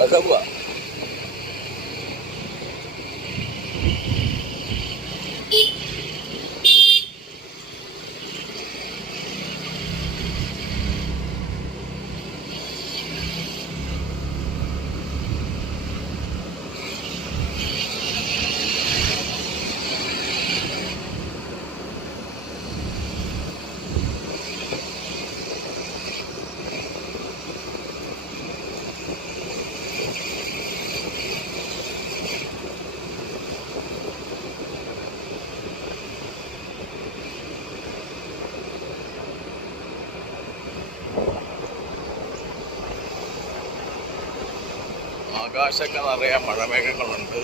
അതൊക്കെ പോവാ. ആകാശമൊക്കെ നിറയെ മഴമേഘങ്ങളുണ്ട്.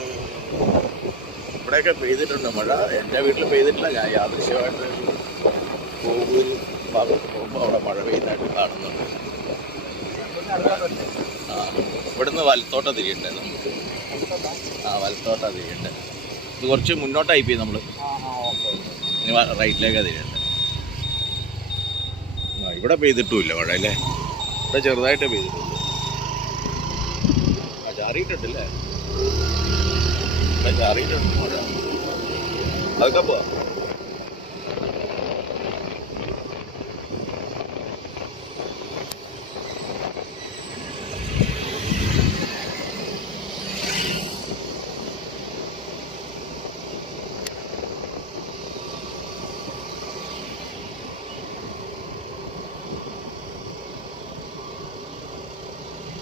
ഇവിടെയൊക്കെ പെയ്തിട്ടുണ്ട് മഴ. എൻ്റെ വീട്ടിൽ പെയ്തിട്ടില്ല. ഞാൻ യാദൃശ്യമായിട്ട് കോവൂര് ഭാഗത്ത് പോകുമ്പോൾ അവിടെ മഴ പെയ്തായിട്ട് കാണുന്നുണ്ട്. ഇവിടുന്ന് വലത്തോട്ട തിരിയണ്ടേ നമുക്ക്? വലത്തോട്ടാ തിരിയണ്ടേ. ഇത് കുറച്ച് മുന്നോട്ടായി പോയി നമ്മൾ. റൈറ്റിലേക്കാണ് തിരിയണ്ടേ. ഇവിടെ പെയ്തിട്ടുമില്ല മഴ അല്ലേ? ഇവിടെ ചെറുതായിട്ട് പെയ്തിട്ടുള്ളൂ. ചാറിയിട്ടുണ്ടല്ലേ? ചാറിയിട്ടുണ്ട് മഴ. അതൊക്കെ പോവാ.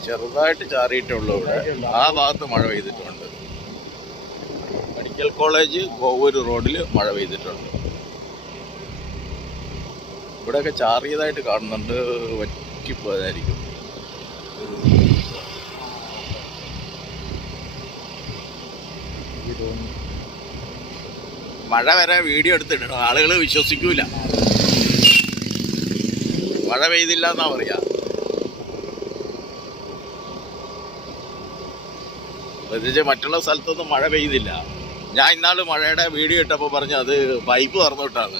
ചെറുതായിട്ട് ചാറിയിട്ടുള്ളൂ. ഇവിടെ ആ ഭാഗത്ത് മഴ പെയ്തിട്ടുണ്ട്. മെഡിക്കൽ കോളേജ് കോവൂര് റോഡിൽ മഴ പെയ്തിട്ടുണ്ട്. ഇവിടെയൊക്കെ ചാറിയതായിട്ട് കാണുന്നുണ്ട്. വറ്റിപ്പോയതായിരിക്കും. മഴ വരെ വീഡിയോ എടുത്തിടണം. ആളുകൾ വിശ്വസിക്കൂല. മഴ പെയ്തില്ല എന്നാ പറയാ. പ്രത്യേകിച്ച് മറ്റുള്ള സ്ഥലത്തൊന്നും മഴ പെയ്തില്ല. ഞാൻ ഇന്നാള് മഴയുടെ വീഡിയോ ഇട്ടപ്പോൾ പറഞ്ഞു അത് പൈപ്പ് തുറന്നുവിട്ടാണ്.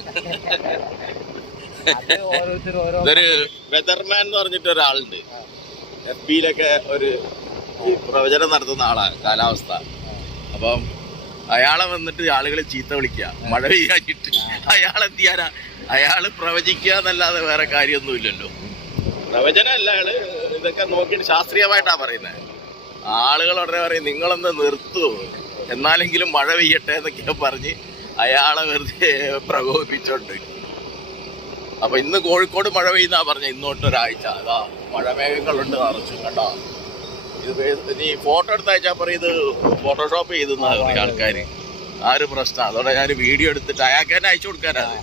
ഇതൊരു വെതർമാൻ എന്ന് പറഞ്ഞിട്ട് ഒരാളുണ്ട്. FB-ലൊക്കെ ഒരു പ്രവചനം നടത്തുന്ന ആളാണ് കാലാവസ്ഥ. അപ്പം അയാളെ വന്നിട്ട് ആളുകൾ ചീത്ത വിളിക്കുക മഴ പെയ്യാച്ചിട്ട്. അയാളെന്ത് ചെയ്യാനാ? അയാൾ പ്രവചിക്കുക എന്നല്ലാതെ വേറെ കാര്യമൊന്നുമില്ലല്ലോ. പ്രവചനമല്ല, അയാള് ഇതൊക്കെ നോക്കിയിട്ട് ശാസ്ത്രീയമായിട്ടാണ് പറയുന്നത്. ആളുകൾ ഉടനെ പറയും നിങ്ങളൊന്ന് നിർത്തുമോ, എന്നാലെങ്കിലും മഴ പെയ്യട്ടെ എന്നൊക്കെ പറഞ്ഞ് അയാളെ വെറുതെ പ്രകോപിപ്പിച്ചോണ്ട്. അപ്പൊ ഇന്ന് കോഴിക്കോട് മഴ പെയ്യുന്നാ പറഞ്ഞ. ഇന്നോട്ടൊരാഴ്ച അതാ മഴമേഘങ്ങളുണ്ട് നിറച്ചു കേട്ടോ. ഇത് നീ ഫോട്ടോ എടുത്ത് അയച്ചാൽ പറയും ഇത് ഫോട്ടോഷോപ്പ് ചെയ്തെന്നാ പറയും ആൾക്കാർ. ആ ഒരു പ്രശ്നം. അതോടെ ഞാൻ വീഡിയോ എടുത്തിട്ട് അയാൾക്ക് തന്നെ അയച്ചു കൊടുക്കാനാണ്.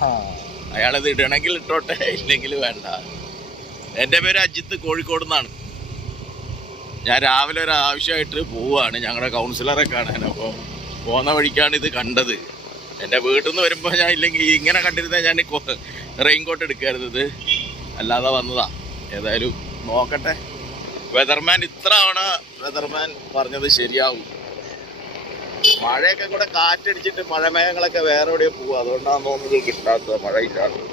അയാളത് ഇടണമെങ്കിൽ ഇട്ടോട്ടെ, ഇല്ലെങ്കിൽ വേണ്ട. എൻ്റെ പേര് അജിത്ത്, കോഴിക്കോട് നിന്നാണ്. ഞാൻ രാവിലെ ഒരു ആവശ്യമായിട്ട് പോവുകയാണ് ഞങ്ങളുടെ കൗൺസിലറെ കാണാൻ. അപ്പോൾ പോകുന്ന വഴിക്കാണ് ഇത് കണ്ടത്. എൻ്റെ വീട്ടിൽ നിന്ന് വരുമ്പോൾ ഞാൻ ഇല്ലെങ്കിൽ ഇങ്ങനെ കണ്ടിരുന്നാൽ ഞാൻ റെയിൻകോട്ട് എടുക്കരുത്, അല്ലാതെ വന്നതാ. ഏതായാലും നോക്കട്ടെ. വെതർമാൻ ഇത്തവണ വെതർമാൻ പറഞ്ഞത് ശരിയാവും. മഴയൊക്കെ കൂടെ കാറ്റടിച്ചിട്ട് മഴമേഘങ്ങളൊക്കെ വേറെ എവിടെയോ പോവുക. അതുകൊണ്ടാണ് തോന്നുന്നത് കിട്ടാത്തത്, മഴയില്ലാത്തത്.